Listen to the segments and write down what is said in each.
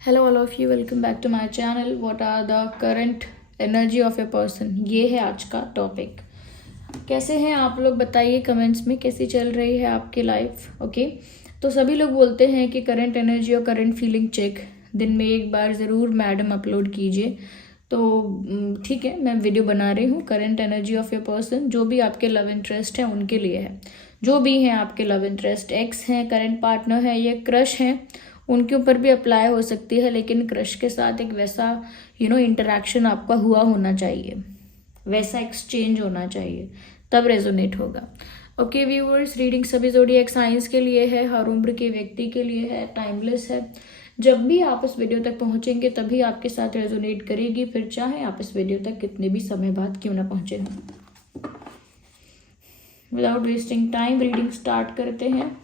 Hello all of you, welcome back to my channel. What are the current energy of a person, ये है आज का topic. कैसे हैं आप लोग, बताइए कमेंट्स में कैसी चल रही है आपकी लाइफ। ओके, तो सभी लोग बोलते हैं कि करंट एनर्जी और करंट फीलिंग चेक दिन में एक बार ज़रूर मैडम अपलोड कीजिए। तो ठीक है, मैं वीडियो बना रही हूँ। Current energy of a person, जो भी आपके लव इंटरेस्ट है उनके लिए है। जो भी हैं आपके लव इंटरेस्ट, एक्स हैं, करंट पार्टनर है या क्रश हैं, उनके ऊपर भी अप्लाई हो सकती है। लेकिन क्रश के साथ एक वैसा इंटरेक्शन आपका हुआ होना चाहिए, वैसा एक्सचेंज होना चाहिए, तब रेजोनेट होगा। ओके व्यूअर्स, रीडिंग सभी ज़ोडिएक साइंस के लिए है, हर उम्र के व्यक्ति के लिए है, टाइमलेस है। जब भी आप इस वीडियो तक पहुंचेंगे तभी आपके साथ रेजोनेट करेगी, फिर चाहे आप इस वीडियो तक कितने भी समय बाद क्यों ना पहुंचे हों। Without wasting time reading start करते हैं।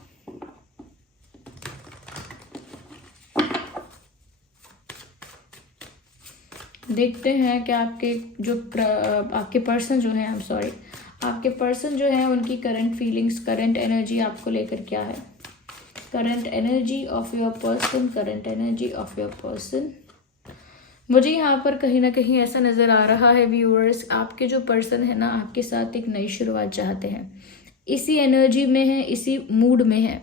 देखते हैं कि आपके पर्सन जो है, आपके पर्सन जो है उनकी करंट फीलिंग्स, करंट एनर्जी आपको लेकर क्या है। Current energy of your person, current energy of your person. मुझे यहाँ पर कहीं ना कहीं ऐसा नज़र आ रहा है व्यूअर्स, आपके जो पर्सन है ना, आपके साथ एक नई शुरुआत चाहते हैं, इसी एनर्जी में है, इसी मूड में है।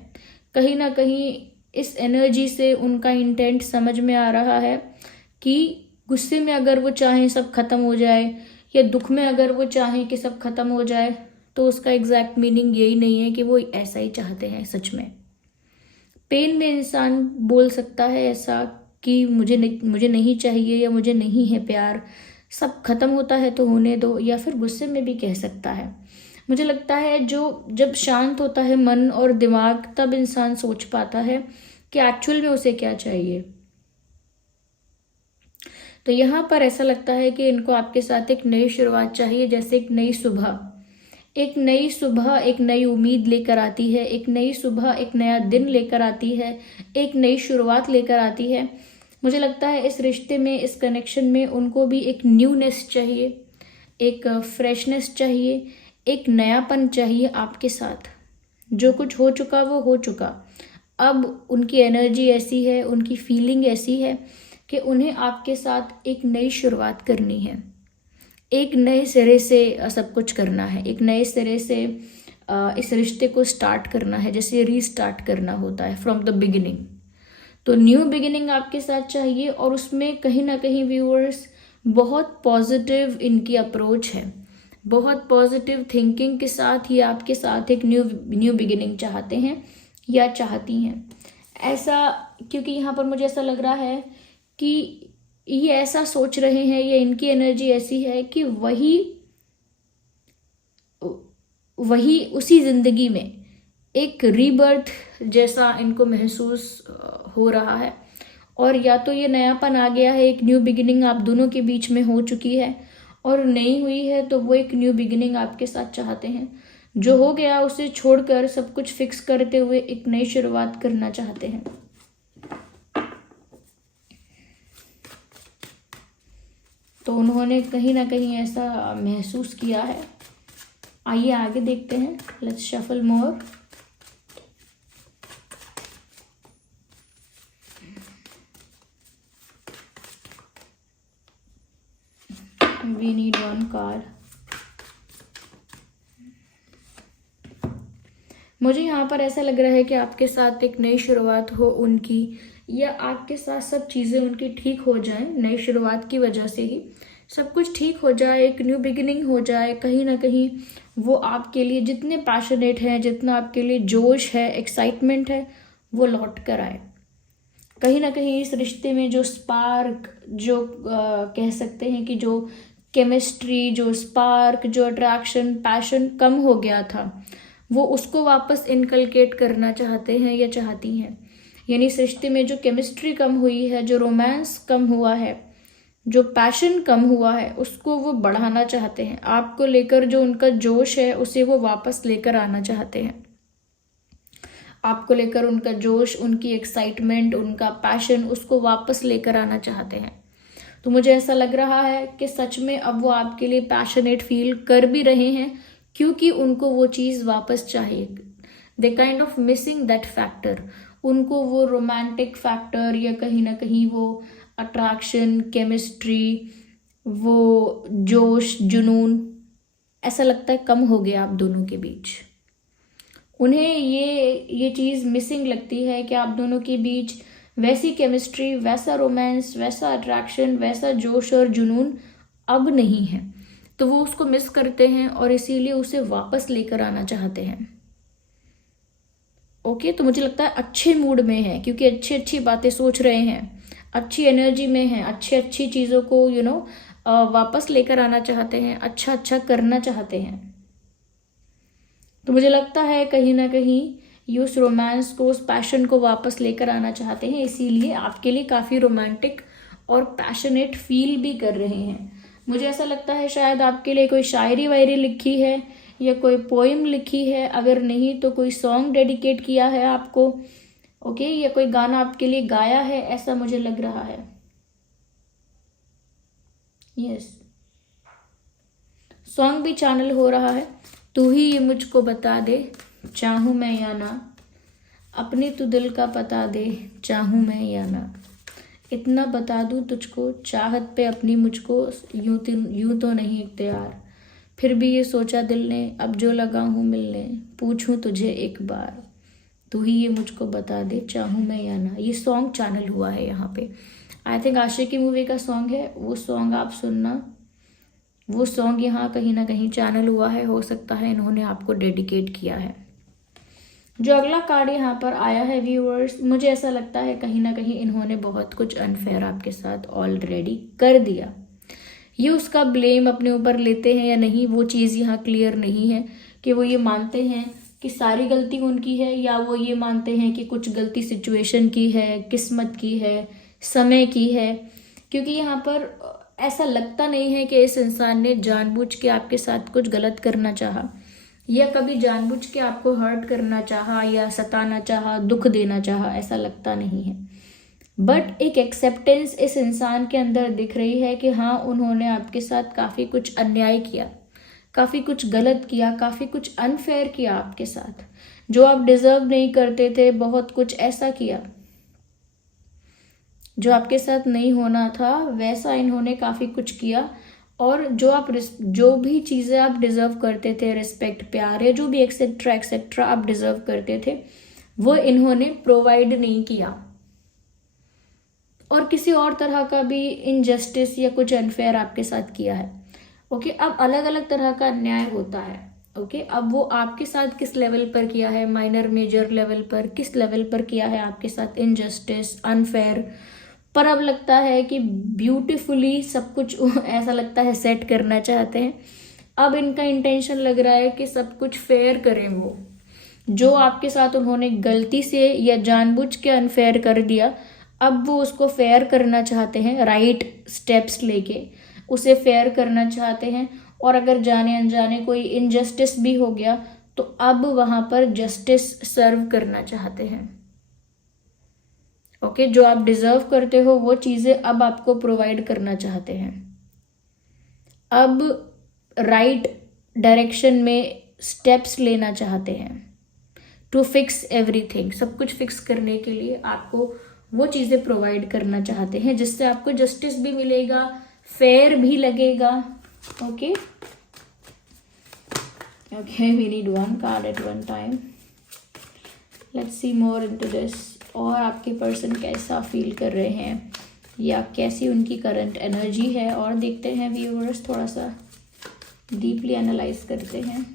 कहीं ना कहीं इस एनर्जी से उनका इंटेंट समझ में आ रहा है कि गुस्से में अगर वो चाहें सब खत्म हो जाए, या दुख में अगर वो चाहें कि सब खत्म हो जाए, तो उसका एग्जैक्ट मीनिंग यही नहीं है कि वो ऐसा ही चाहते हैं। सच में पेन में इंसान बोल सकता है ऐसा कि मुझे नहीं चाहिए, या मुझे नहीं है प्यार, सब खत्म होता है तो होने दो, या फिर गुस्से में भी कह सकता है। मुझे लगता है जब शांत होता है मन और दिमाग, तब इंसान सोच पाता है कि एक्चुअल में उसे क्या चाहिए। तो यहाँ पर ऐसा लगता है कि इनको आपके साथ एक नई शुरुआत चाहिए, जैसे एक नई सुबह, एक नई उम्मीद लेकर आती है, एक नई सुबह, एक नया दिन लेकर आती है, एक नई शुरुआत लेकर आती है। मुझे लगता है इस रिश्ते में, इस कनेक्शन में उनको भी एक न्यूनेस चाहिए, एक फ्रेशनेस चाहिए, एक नयापन चाहिए आपके साथ। जो कुछ हो चुका वो हो चुका। अब उनकी एनर्जी ऐसी है, उनकी फीलिंग ऐसी है कि उन्हें आपके साथ एक नई शुरुआत करनी है, एक नए सिरे से सब कुछ करना है, एक नए सिरे से इस रिश्ते को स्टार्ट करना है, जैसे रीस्टार्ट करना होता है फ्रॉम द बिगिनिंग। तो न्यू बिगिनिंग आपके साथ चाहिए, और उसमें कहीं ना कहीं व्यूअर्स बहुत पॉजिटिव इनकी अप्रोच है, बहुत पॉजिटिव थिंकिंग के साथ ही आपके साथ एक न्यू बिगिनिंग चाहते हैं या चाहती हैं। ऐसा क्योंकि यहाँ पर मुझे ऐसा लग रहा है कि ये ऐसा सोच रहे हैं, या इनकी एनर्जी ऐसी है कि वही उसी जिंदगी में एक रीबर्थ जैसा इनको महसूस हो रहा है। और या तो ये नयापन आ गया है, एक न्यू बिगिनिंग आप दोनों के बीच में हो चुकी है, और नहीं हुई है तो वो एक न्यू बिगिनिंग आपके साथ चाहते हैं। जो हो गया उसे छोड़कर सब कुछ फिक्स करते हुए एक नई शुरुआत करना चाहते हैं। तो उन्होंने कहीं ना कहीं ऐसा महसूस किया है। आइए आगे देखते हैं, let's shuffle more. We need one card. मुझे यहाँ पर ऐसा लग रहा है कि आपके साथ एक नई शुरुआत हो उनकी, या आपके साथ सब चीज़ें उनकी ठीक हो जाएं, नई शुरुआत की वजह से ही सब कुछ ठीक हो जाए, एक न्यू बिगिनिंग हो जाए। कहीं ना कहीं वो आपके लिए जितने पैशनेट हैं, जितना आपके लिए जोश है, एक्साइटमेंट है, वो लौट कर आए। कहीं ना कहीं इस रिश्ते में जो स्पार्क, जो कह सकते हैं कि जो केमिस्ट्री, जो स्पार्क, जो अट्रैक्शन, पैशन कम हो गया था, वो उसको वापस इनकलकेट करना चाहते हैं या चाहती हैं। यानी इस रिश्ते में जो केमिस्ट्री कम हुई है, जो रोमांस कम हुआ है, जो पैशन कम हुआ है, उसको वो बढ़ाना चाहते हैं। आपको लेकर जो उनका जोश है उसे वो वापस लेकर आना चाहते हैं। आपको लेकर उनका जोश, उनकी एक्साइटमेंट, उनका पैशन, उसको वापस लेकर आना चाहते हैं। तो मुझे ऐसा लग रहा है कि सच में अब वो आपके लिए पैशनेट फील कर भी रहे हैं, क्योंकि उनको वो चीज़ वापस चाहिए। They kind of missing that factor. उनको वो रोमांटिक फैक्टर या कहीं ना कहीं वो अट्रैक्शन, केमिस्ट्री, वो जोश जुनून, ऐसा लगता है कम हो गया आप दोनों के बीच। उन्हें ये चीज़ मिसिंग लगती है कि आप दोनों के बीच वैसी केमिस्ट्री, वैसा रोमांस, वैसा अट्रैक्शन, वैसा जोश और जुनून अब नहीं है। तो वो उसको मिस करते हैं और इसीलिए उसे वापस लेकर आना चाहते हैं। ओके, तो मुझे लगता है अच्छे मूड में है, क्योंकि अच्छी अच्छी बातें सोच रहे हैं, अच्छी एनर्जी में हैं, अच्छी चीज़ों को वापस लेकर आना चाहते हैं, अच्छा अच्छा करना चाहते हैं। तो मुझे लगता है कहीं ना कहीं ये उस रोमांस को, उस पैशन को वापस लेकर आना चाहते हैं, इसीलिए आपके लिए काफ़ी रोमांटिक और पैशनेट फील भी कर रहे हैं। मुझे ऐसा लगता है शायद आपके लिए कोई शायरी वायरी लिखी है या कोई पोइम लिखी है, अगर नहीं तो कोई सॉन्ग डेडिकेट किया है आपको, ओके, या कोई गाना आपके लिए गाया है, ऐसा मुझे लग रहा है। यस, सॉन्ग भी चैनल हो रहा है। तू ही ये मुझको बता दे, चाहूं मैं या ना, अपनी तू दिल का पता दे, चाहूं मैं या ना, इतना बता दूं तुझको, चाहत पे अपनी मुझको यूं तो नहीं इख्तियार, फिर भी ये सोचा दिल ने, अब जो लगा हूँ मिलने, पूछूं तुझे एक बार, तू ही ये मुझको बता दे, चाहूं मैं या ना। ये सॉन्ग चैनल हुआ है यहाँ पे। आई थिंक आशिकी मूवी का सॉन्ग है, वो सॉन्ग आप सुनना। वो सॉन्ग यहाँ कहीं ना कहीं चैनल हुआ है, हो सकता है इन्होंने आपको डेडिकेट किया है। जो अगला कार्ड यहाँ पर आया है व्यूअर्स, मुझे ऐसा लगता है कहीं ना कहीं इन्होंने बहुत कुछ अनफेयर आपके साथ ऑलरेडी कर दिया। ये उसका ब्लेम अपने ऊपर लेते हैं या नहीं, वो चीज़ यहाँ क्लियर नहीं है कि वो ये मानते हैं कि सारी गलती उनकी है, या वो ये मानते हैं कि कुछ गलती सिचुएशन की है, किस्मत की है, समय की है। क्योंकि यहाँ पर ऐसा लगता नहीं है कि इस इंसान ने जानबूझ के आपके साथ कुछ गलत करना चाहा, या कभी जानबूझ के आपको हर्ट करना चाहा या सताना चाहा, दुख देना चाहा, ऐसा लगता नहीं है। बट एक एक्सेप्टेंस इस इंसान के अंदर दिख रही है कि हाँ, उन्होंने आपके साथ काफ़ी कुछ अन्याय किया, काफ़ी कुछ गलत किया, काफ़ी कुछ अनफेयर किया आपके साथ, जो आप डिजर्व नहीं करते थे। बहुत कुछ ऐसा किया जो आपके साथ नहीं होना था, वैसा इन्होंने काफ़ी कुछ किया। और जो भी चीज़ें आप डिजर्व करते थे, रिस्पेक्ट, प्यार, या जो भी एक्सेट्रा एक्सेट्रा आप डिजर्व करते थे, वो इन्होंने प्रोवाइड नहीं किया। और किसी और तरह का भी इनजस्टिस या कुछ अनफेयर आपके साथ किया है। ओके, अब अलग अलग तरह का अन्याय होता है। ओके, अब वो आपके साथ किस लेवल पर किया है, माइनर, मेजर लेवल पर, किस लेवल पर किया है आपके साथ इनजस्टिस, अनफेयर, पर अब लगता है कि ब्यूटीफुली सब कुछ ऐसा लगता है सेट करना चाहते हैं। अब इनका इंटेंशन लग रहा है कि सब कुछ फेयर करें। वो जो आपके साथ उन्होंने गलती से या जानबूझ के अनफेयर कर दिया, अब वो उसको फेयर करना चाहते हैं, राइट स्टेप्स लेके उसे फेयर करना चाहते हैं। और अगर जाने अनजाने कोई इनजस्टिस भी हो गया तो अब वहां पर जस्टिस सर्व करना चाहते हैं। ओके, जो आप डिजर्व करते हो वो चीजें अब आपको प्रोवाइड करना चाहते हैं। अब राइट डायरेक्शन में स्टेप्स लेना चाहते हैं टू फिक्स एवरीथिंग। सब कुछ फिक्स करने के लिए आपको वो चीज़ें प्रोवाइड करना चाहते हैं जिससे आपको जस्टिस भी मिलेगा, फेयर भी लगेगा। Okay okay, we need one card at one time. Let's see more into this. और आपके पर्सन कैसा फील कर रहे हैं या कैसी उनकी करंट एनर्जी है, और देखते हैं व्यूअर्स, थोड़ा सा डीपली एनालाइज करते हैं।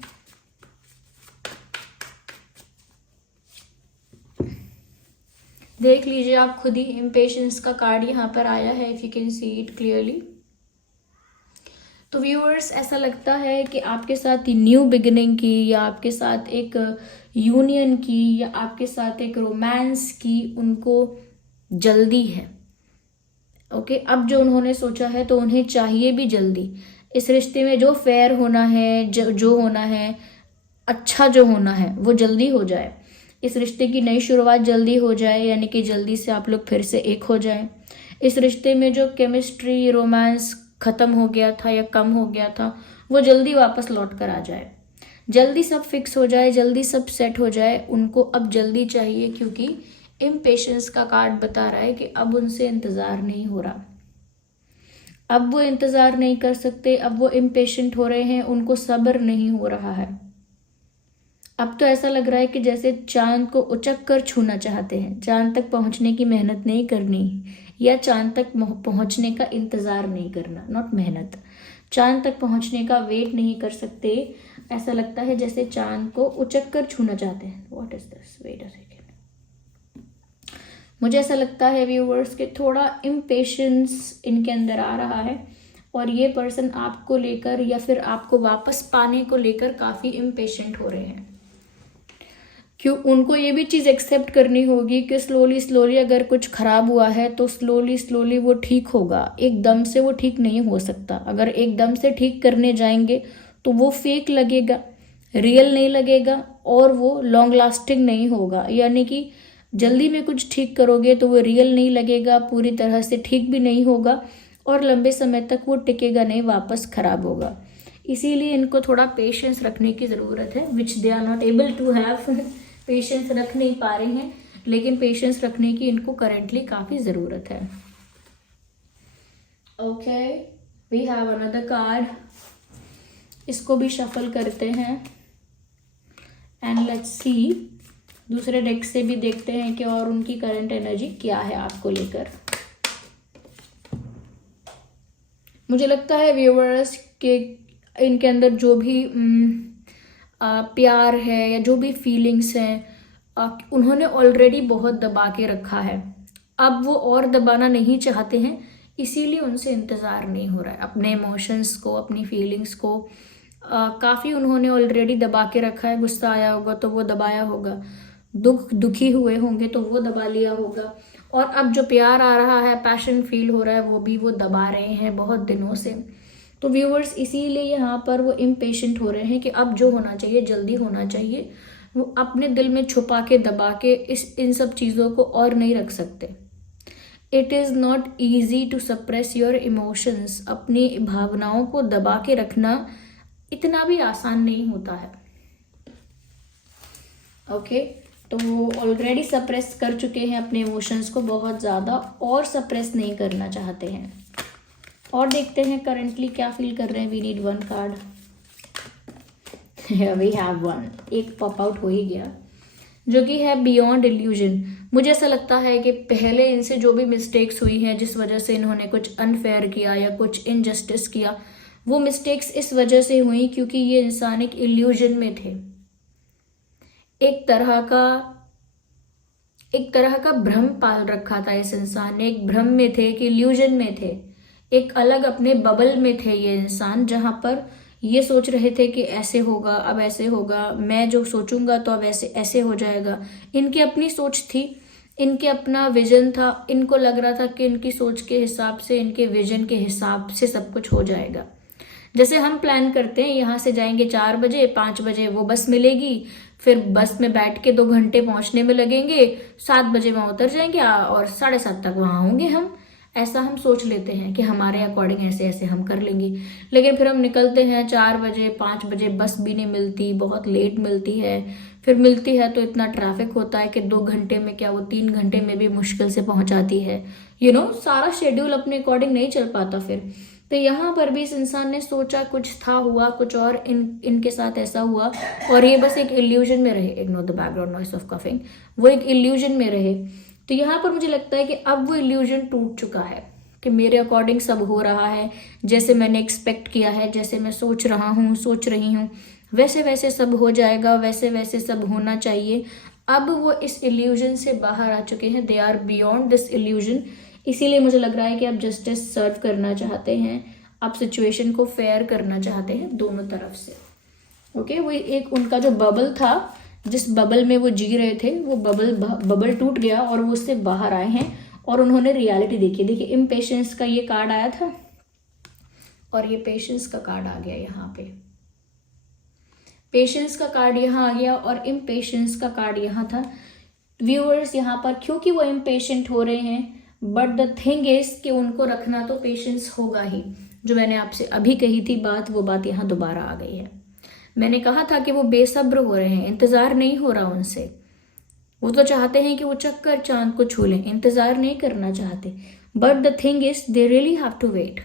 देख लीजिए आप खुद ही, इम्पेशेंस का कार्ड यहाँ पर आया है, if you can see it clearly. तो व्यूअर्स, ऐसा लगता है कि आपके साथ न्यू बिगिनिंग की, या आपके साथ एक यूनियन की, या आपके साथ एक रोमांस की उनको जल्दी है। ओके, अब जो उन्होंने सोचा है तो उन्हें चाहिए भी जल्दी। इस रिश्ते में जो फेयर होना है, जो होना है, अच्छा जो होना है, वो जल्दी हो जाए। इस रिश्ते की नई शुरुआत जल्दी हो जाए, यानी कि जल्दी से आप लोग फिर से एक हो जाएं। इस रिश्ते में जो केमिस्ट्री, रोमांस खत्म हो गया था या कम हो गया था, वो जल्दी वापस लौट कर आ जाए, जल्दी सब फिक्स हो जाए, जल्दी सब सेट हो जाए। उनको अब जल्दी चाहिए, क्योंकि इम्पेशेंस का कार्ड बता रहा है कि अब उनसे इंतज़ार नहीं हो रहा, अब वो इंतज़ार नहीं कर सकते, अब वो इम्पेशेंट हो रहे हैं, उनको सब्र नहीं हो रहा है। अब तो ऐसा लग रहा है कि जैसे चांद को उचक कर छूना चाहते हैं, चांद तक पहुंचने की मेहनत नहीं करनी, या चांद तक पहुंचने का इंतज़ार नहीं करना, नॉट मेहनत, चांद तक पहुंचने का वेट नहीं कर सकते। ऐसा लगता है जैसे चांद को उचक कर छूना चाहते हैं। What is this, wait a second. मुझे ऐसा लगता है व्यूवर्स कि थोड़ा इम्पेशेंस इनके अंदर आ रहा है, और ये पर्सन आपको लेकर या फिर आपको वापस पाने को लेकर काफ़ी इम्पेशेंट हो रहे हैं। क्यों, उनको ये भी चीज़ एक्सेप्ट करनी होगी कि स्लोली स्लोली अगर कुछ खराब हुआ है तो स्लोली स्लोली वो ठीक होगा, एकदम से वो ठीक नहीं हो सकता। अगर एकदम से ठीक करने जाएंगे तो वो फेक लगेगा, रियल नहीं लगेगा, और वो लॉन्ग लास्टिंग नहीं होगा। यानी कि जल्दी में कुछ ठीक करोगे तो वो रियल नहीं लगेगा, पूरी तरह से ठीक भी नहीं होगा, और लंबे समय तक वो टिकेगा नहीं, वापस खराब होगा। इसीलिए इनको थोड़ा पेशेंस रखने की ज़रूरत है, which they are not able to have. Patience रख नहीं पा रहे हैं, लेकिन पेशेंस रखने की इनको करेंटली काफ़ी ज़रूरत है। Okay, we have another card, इसको भी शफल करते हैं एंड लेट्स सी, दूसरे डेक से भी देखते हैं कि और उनकी करंट एनर्जी क्या है आपको लेकर। मुझे लगता है व्यूअर्स के इनके अंदर जो भी प्यार है या जो भी फीलिंग्स हैं उन्होंने ऑलरेडी बहुत दबा के रखा है, अब वो और दबाना नहीं चाहते हैं, इसीलिए उनसे इंतज़ार नहीं हो रहा है। अपने इमोशंस को, अपनी फीलिंग्स को काफ़ी उन्होंने ऑलरेडी दबा के रखा है। गुस्सा आया होगा तो वो दबाया होगा, दुखी हुए होंगे तो वो दबा लिया होगा, और अब जो प्यार आ रहा है, पैशन फील हो रहा है, वो भी वो दबा रहे हैं बहुत दिनों से। तो व्यूवर्स इसीलिए यहाँ पर वो इम्पेशेंट हो रहे हैं कि अब जो होना चाहिए जल्दी होना चाहिए, वो अपने दिल में छुपा के दबा के इन सब चीज़ों को और नहीं रख सकते। It is not easy to suppress your emotions, अपनी भावनाओं को दबा के रखना इतना भी आसान नहीं होता है। ओके, तो वो ऑलरेडी सप्रेस कर चुके हैं अपने इमोशंस को बहुत ज़्यादा, और सप्रेस नहीं करना चाहते हैं। और देखते हैं करंटली क्या फील कर रहे हैं। We need one card, we have one, एक पॉप आउट हो ही गया, जो कि है बियॉन्ड इल्यूजन। मुझे ऐसा लगता है कि पहले इनसे जो भी मिस्टेक्स हुई हैं, जिस वजह से इन्होंने कुछ अनफेयर किया या कुछ इनजस्टिस किया, वो मिस्टेक्स इस वजह से हुई क्योंकि ये इंसान एक इल्यूजन में थे, एक तरह का भ्रम पाल रखा था इस इंसान ने, एक भ्रम में थे, कि इल्यूजन में थे, एक अलग अपने बबल में थे ये इंसान, जहां पर ये सोच रहे थे कि ऐसे होगा, अब ऐसे होगा, मैं जो सोचूंगा तो अब ऐसे हो जाएगा। इनकी अपनी सोच थी, इनके अपना विजन था, इनको लग रहा था कि इनकी सोच के हिसाब से, इनके विजन के हिसाब से सब कुछ हो जाएगा। जैसे हम प्लान करते हैं, यहाँ से जाएंगे 4 बजे, 5 बजे वो बस मिलेगी, फिर बस में बैठ के 2 घंटे पहुंचने में लगेंगे, 7 बजे वहां उतर जाएंगे और 7:30 तक वहां होंगे हम। ऐसा हम सोच लेते हैं कि हमारे अकॉर्डिंग ऐसे ऐसे हम कर लेंगे, लेकिन फिर हम निकलते हैं 4 बजे, 5 बजे बस भी नहीं मिलती, बहुत लेट मिलती है, फिर मिलती है तो इतना ट्रैफिक होता है कि 2 घंटे में क्या, वो 3 घंटे में भी मुश्किल से पहुंचाती है। सारा शेड्यूल अपने अकॉर्डिंग नहीं चल पाता फिर। तो यहाँ पर भी इस इंसान ने सोचा कुछ था, हुआ कुछ और, इनके साथ ऐसा हुआ, और ये बस एक इल्यूजन में रहे। Ignore the background noise of coughing. वो एक इल्यूजन में रहे। तो यहाँ पर मुझे लगता है कि अब वो इल्यूजन टूट चुका है कि मेरे अकॉर्डिंग सब हो रहा है, जैसे मैंने एक्सपेक्ट किया है, जैसे मैं सोच रही हूँ वैसे वैसे सब हो जाएगा, वैसे वैसे सब होना चाहिए। अब वो इस इल्यूजन से बाहर आ चुके हैं, they are beyond this illusion. इसीलिए मुझे लग रहा है कि आप जस्टिस सर्व करना चाहते हैं, आप सिचुएशन को फेयर करना चाहते हैं दोनों तरफ से। ओके, वो एक उनका जो बबल था, जिस बबल में वो जी रहे थे, वो बबल टूट गया और वो उससे बाहर आए हैं और उन्होंने रियलिटी देखी। देखिए, इम्पेशेंस का ये कार्ड आया था और ये पेशेंस का कार्ड आ गया। यहाँ पे पेशेंस का कार्ड यहाँ आ गया और इम्पेशेंस का कार्ड यहाँ था। व्यूअर्स यहाँ पर क्योंकि वो इम्पेशेंट हो रहे हैं, बट द थिंग इज कि उनको रखना तो पेशेंस होगा ही। जो मैंने आपसे अभी कही थी बात, वो बात यहाँ दोबारा आ गई है। मैंने कहा था कि वो बेसब्र हो रहे हैं, इंतजार नहीं हो रहा उनसे, वो तो चाहते हैं कि वो चक्कर चांद को छू लें, इंतज़ार नहीं करना चाहते। But the thing is they really have to wait.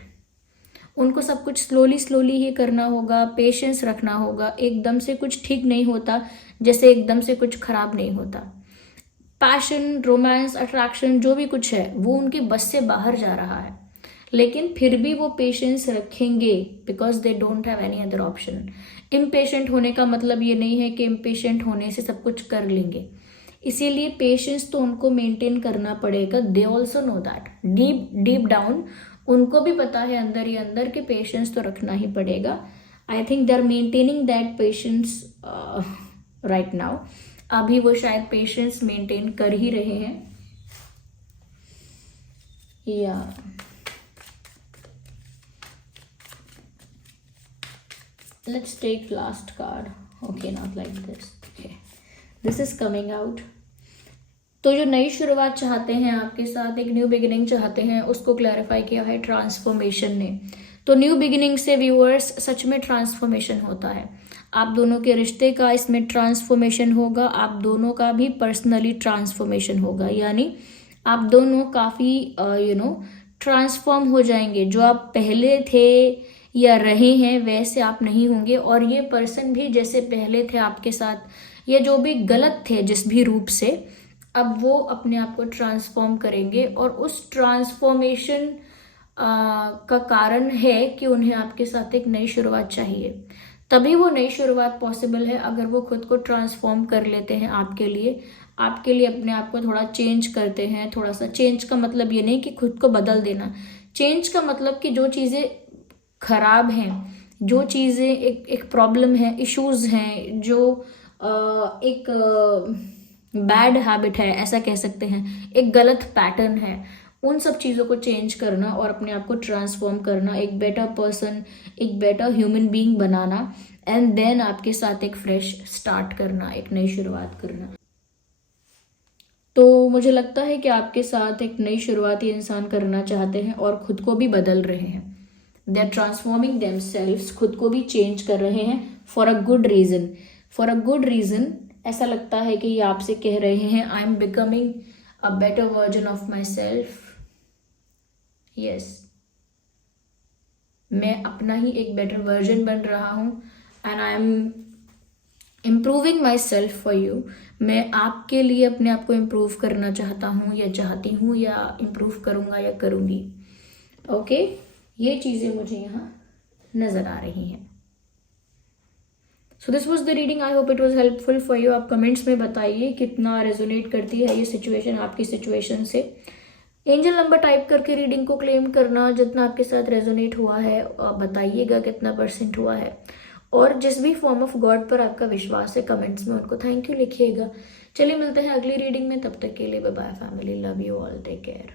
उनको सब कुछ स्लोली स्लोली ही करना होगा, पेशेंस रखना होगा। एकदम से कुछ ठीक नहीं होता, जैसे एकदम से कुछ खराब नहीं होता। पैशन, रोमांस, अट्रैक्शन जो भी कुछ है वो उनके बस से बाहर जा रहा है, लेकिन फिर भी वो पेशेंस रखेंगे because they don't have any other option. Impatient होने का मतलब ये नहीं है कि इम्पेशेंट होने से सब कुछ कर लेंगे, इसीलिए पेशेंस तो उनको मेंटेन करना पड़ेगा। They also know that, deep deep down उनको भी पता है अंदर ही अंदर कि पेशेंस तो रखना ही पड़ेगा। I think they are maintaining that patience right now. अभी वो शायद पेशेंस मेंटेन कर ही रहे हैं। या let's take last card. Okay, not like this. Okay, this is coming out. तो जो नई शुरुआत चाहते हैं आपके साथ, एक न्यू बिगिनिंग चाहते हैं, उसको क्लैरिफाई किया है ट्रांसफॉर्मेशन ने। तो न्यू बिगिनिंग से व्यूअर्स सच में ट्रांसफॉर्मेशन होता है। आप दोनों के रिश्ते का इसमें ट्रांसफॉर्मेशन होगा, आप दोनों का भी पर्सनली ट्रांसफॉर्मेशन होगा, यानी आप दोनों काफ़ी ट्रांसफॉर्म हो जाएंगे। जो आप पहले थे या रहे हैं वैसे आप नहीं होंगे, और ये पर्सन भी जैसे पहले थे आपके साथ या जो भी गलत थे जिस भी रूप से, अब वो अपने आप को ट्रांसफॉर्म करेंगे। और उस ट्रांसफॉर्मेशन का कारण है कि उन्हें आपके साथ एक नई शुरुआत चाहिए। तभी वो नई शुरुआत पॉसिबल है अगर वो खुद को ट्रांसफॉर्म कर लेते हैं आपके लिए अपने आप को थोड़ा चेंज करते हैं। थोड़ा सा चेंज का मतलब ये नहीं कि खुद को बदल देना, चेंज का मतलब कि जो चीज़ें खराब हैं, जो चीज़ें एक प्रॉब्लम है, इश्यूज हैं, जो एक बैड हैबिट है ऐसा कह सकते हैं, एक गलत पैटर्न है, उन सब चीज़ों को चेंज करना और अपने आप को ट्रांसफॉर्म करना, एक बेटर पर्सन, एक बेटर ह्यूमन बीइंग बनाना, एंड देन आपके साथ एक फ्रेश स्टार्ट करना, एक नई शुरुआत करना। तो मुझे लगता है कि आपके साथ एक नई शुरुआत ये इंसान करना चाहते हैं और खुद को भी बदल रहे हैं। दे आर ट्रांसफॉर्मिंग देमसेल्व्स, खुद को भी चेंज कर रहे हैं for a good reason. For a good reason ऐसा लगता है कि ये आपसे कह रहे हैं I am becoming a better version of my self. Yes, मैं अपना ही एक बेटर वर्जन बन रहा हूँ, and I am improving my self for you. मैं आपके लिए अपने आप को इम्प्रूव करना चाहता हूँ या चाहती हूँ या इम्प्रूव करूँगा या करूँगी। ओके, ये चीज़ें मुझे यहाँ नज़र आ रही हैं। So this was the reading, I hope it was helpful for you. आप कमेंट्स में बताइए कितना रेजोनेट करती है ये सिचुएशन आपकी सिचुएशन से। एंजल नंबर टाइप करके रीडिंग को क्लेम करना, जितना आपके साथ रेजोनेट हुआ है बताइएगा कितना % हुआ है, और जिस भी फॉर्म ऑफ गॉड पर आपका विश्वास है कमेंट्स में उनको थैंक यू लिखिएगा। चलिए मिलते हैं अगली रीडिंग में, तब तक के लिए bye bye family, love you all, take care.